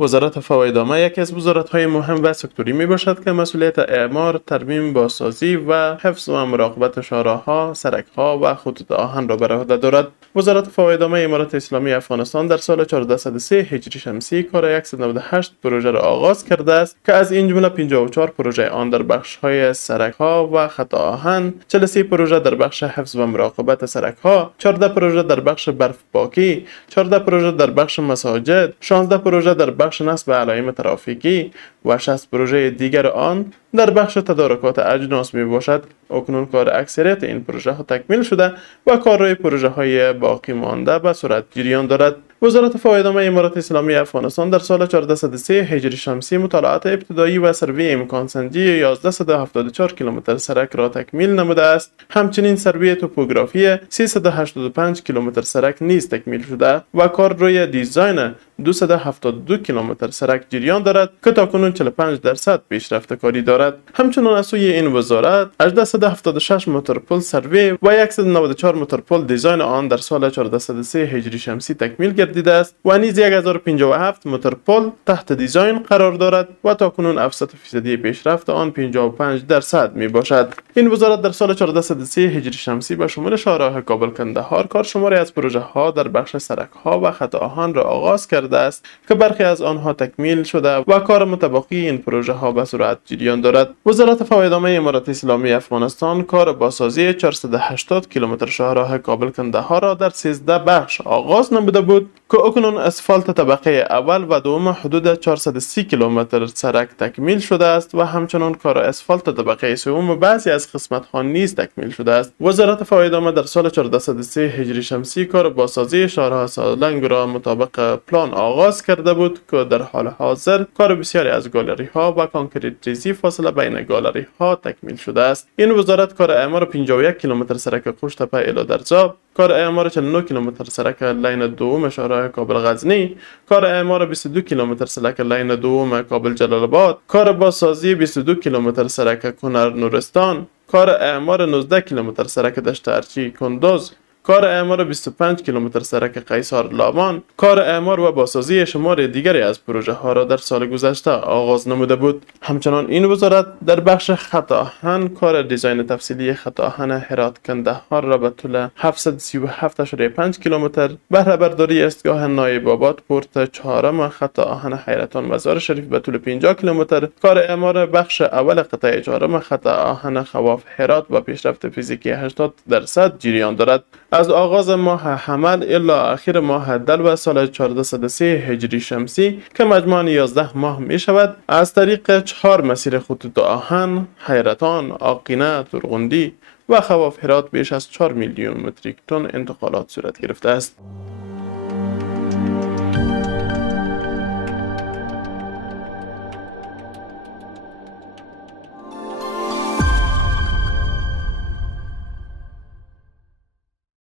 وزارت فوایدنامه یکی از وزارت‌های مهم و سکتوری میباشد که مسئولیت اعمار، ترمیم، بازسازی و حفظ و مراقبت شاهراه‌ها، سرک‌ها و خطوط آهن را بر عهده دارد. وزارت فوایدنامه امارات اسلامی افغانستان در سال 1403 هجری شمسی کار 198 پروژه را آغاز کرده است که از این جمله 54 پروژه آن در بخش‌های سرک‌ها و خط آهن، 43 پروژه در بخش حفظ و مراقبت سرک‌ها، 14 پروژه در بخش برف پاکی، 14 پروژه در بخش مساجد، 16 پروژه در بخش نصب علائم ترافیکی و 60 پروژه دیگر آن در بخش تدارکات اجناس می باشد. اکنون کار اکثریت این پروژه ها تکمیل شده و کار روی پروژه های باقی مانده به صورت جریان دارد. وزارت فوایدنامه امارات اسلامی افغانستان در سال 1403 هجری شمسی مطالعات ابتدایی و سروی امکانسنجی 1174 کیلومتر سرک را تکمیل نموده است. همچنین سروی توپوگرافی 385 کیلومتر سرک نیز تکمیل شده و کار روی دیزاین 272 کیلومتر سرک جریان دارد که تاکنون 45% پیشرفت کاری دارد. همچنین از سوی این وزارت 1876 موتورپول سروی و 194 موتورپول دیزاین آن در سال 1403 هجری شمسی تکمیل گردیده است و نیز 1057 موتورپول تحت دیزاین قرار دارد و تاکنون افزایش فیصدی پیشرفت آن 55% می باشد. این وزارت در سال 1403 هجری شمسی به شمول شاهراه کابل کندهار کارشماری از پروژه ها در بخش سرک ها و خط آهن را آغاز کرده است که برخی از آنها تکمیل شده و کار متبقی این پروژه ها به سرعت جریان دارد. وزارت فوایدنامه امارات اسلامی افغانستان کار بازسازی 480 کیلومتر شاهراه کابل کندهار را در 13 بخش آغاز نموده بود که اکنون اسفالت طبقه اول و دوم حدود 430 کیلومتر سرک تکمیل شده است و همچنین کار اسفالت طبقه سوم بعضی از قسمت ها نیز تکمیل شده است. وزارت فوایدنامه در سال 1403 هجری شمسی کار بازسازی شاهراه سالنگ را مطابق پلان آغاز کرده بود که در حال حاضر کار بسیاری از گالری ها و کانکریت ریزی فاصله بین گالری ها تکمیل شده است. این وزارت کار اعمار 51 کیلومتر سرک قوشتپه الی درزاب، کار اعمار 49 کیلومتر سرک لین دوم شاهراه کابل غزنی، کار اعمار 22 کیلومتر سرک لین دوم کابل جلال آباد، کار بازسازی 22 کیلومتر سرک کنر نورستان، کار اعمار 19 کیلومتر سرک دشت ارچی کندوز، کار اعمار 25 کیلومتر سرک قیصار لامان، کار اعمار و بازسازی شمار دیگری از پروژه ها را در سال گذشته آغاز نموده بود. همچنان این وزارت در بخش خط آهن کار دیزاین تفصیلی خط آهن هرات کندهار را به طول 737.5 کیلومتر، بهره برداری استگاه نایب آباد پورت چهارم خط آهن حیرتان مزار شریف به طول 50 کیلومتر، کار اعمار بخش اول قطعه چهارم خط آهن خواف هرات با پیشرفت فیزیکی 80% جریان دارد. از آغاز ماه حمل الی آخر ماه دلو سال 1403 هجری شمسی که مجموعاً 11 ماه می شود، از طریق 4 مسیر خطوط آهن، حیرتان، آقینه، ترغندی و خواف هرات بیش از 4 میلیون متریک تن انتقالات صورت گرفته است.